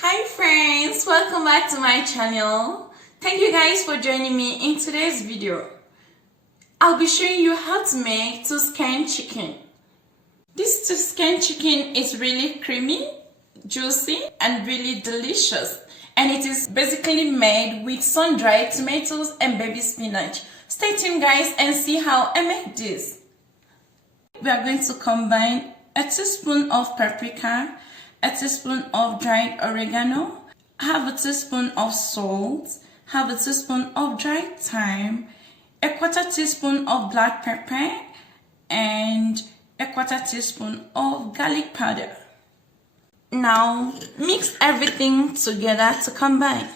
Hi friends, welcome back to my channel. Thank you guys for joining me in today's video. I'll be showing you how to make Tuscan chicken. This Tuscan chicken is really creamy, juicy and really delicious, and it is basically made with sun-dried tomatoes and baby spinach. Stay tuned guys and see how I make this. We are going to combine a teaspoon of paprika, a teaspoon of dried oregano, half a teaspoon of salt, half a teaspoon of dried thyme, a quarter teaspoon of black pepper, and a quarter teaspoon of garlic powder. Now mix everything together to combine.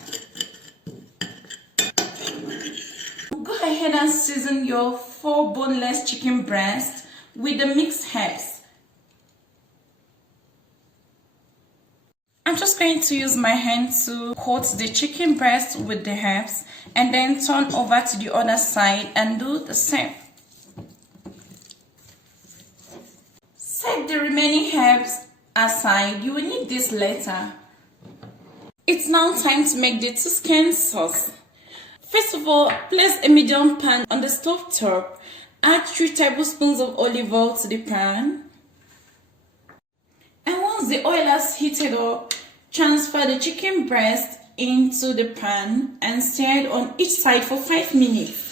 Go ahead and season your 4 boneless chicken breasts with the mixed herbs. I'm just going to use my hand to coat the chicken breast with the herbs and then turn over to the other side and do the same. Set the remaining herbs aside, you will need this later. It's now time to make the Tuscan sauce. First of all, place a medium pan on the stove top. Add 3 tablespoons of olive oil to the pan. And once the oil has heated up, transfer the chicken breast into the pan and stir it on each side for 5 minutes.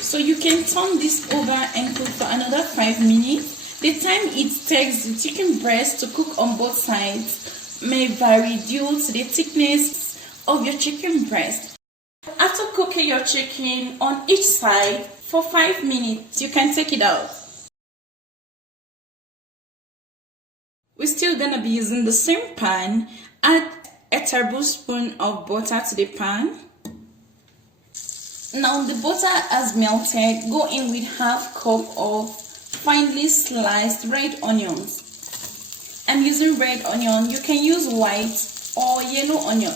So you can turn this over and cook for another 5 minutes. The time it takes the chicken breast to cook on both sides may vary due to the thickness of your chicken breast. After cooking your chicken on each side for 5 minutes, you can take it out. We're still gonna be using the same pan. Add a tablespoon of butter to the pan. Now the butter has melted. Go in with half cup of finely sliced red onions. I'm using red onion. You can use white or yellow onion.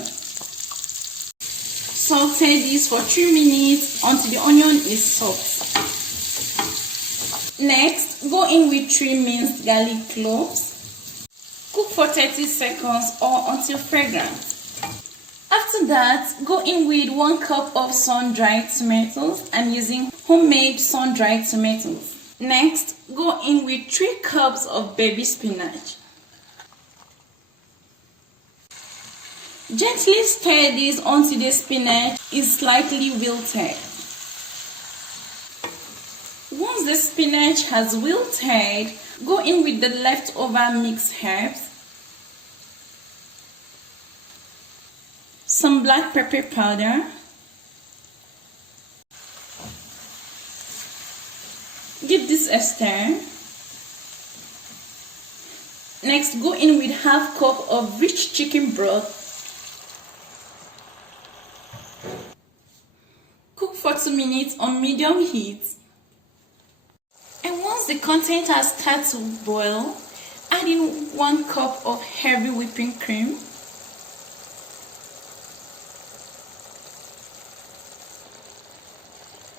Saute this for 3 minutes until the onion is soft. Next, go in with 3 minced garlic cloves. Cook for 30 seconds or until fragrant. After that, go in with 1 cup of sun-dried tomatoes. I'm using homemade sun-dried tomatoes. Next, go in with 3 cups of baby spinach. Gently stir this until the spinach is slightly wilted. Once the spinach has wilted, go in with the leftover mixed herbs, some black pepper powder, give this a stir. Next, go in with half cup of rich chicken broth. Cook for 2 minutes on medium heat. And once the content has started to boil, add in 1 cup of heavy whipping cream.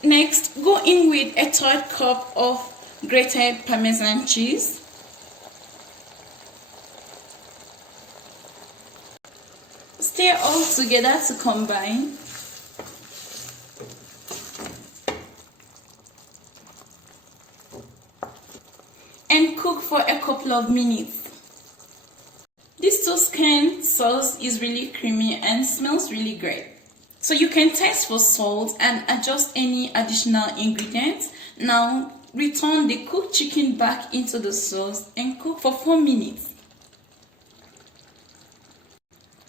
Next, go in with a 1/3 cup of grated parmesan cheese. Stir all together to combine. And cook for a couple of minutes. This Tuscan sauce is really creamy and smells really great. So you can taste for salt and adjust any additional ingredients. Now return the cooked chicken back into the sauce and cook for 4 minutes.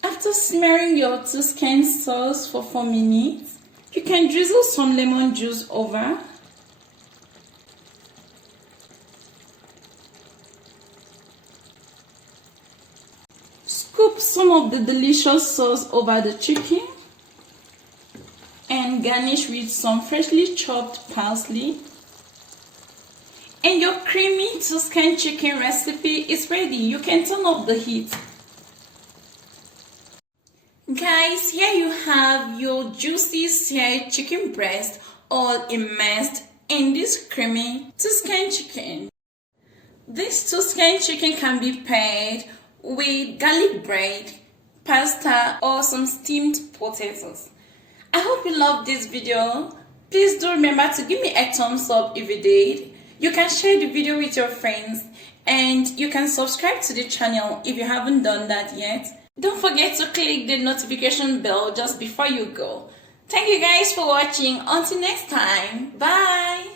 After simmering your Tuscan sauce for 4 minutes, you can drizzle some lemon juice over. Scoop some of the delicious sauce over the chicken and garnish with some freshly chopped parsley. And your creamy Tuscan chicken recipe is ready. You can turn off the heat. Guys, here you have your juicy seared chicken breast all immersed in this creamy Tuscan chicken. This Tuscan chicken can be paired with garlic bread, pasta, or some steamed potatoes. I hope you loved this video. Please do remember to give me a thumbs up if you did. You can share the video with your friends and you can subscribe to the channel if you haven't done that yet. Don't forget to click the notification bell just before you go. Thank you guys for watching. Until next time, bye.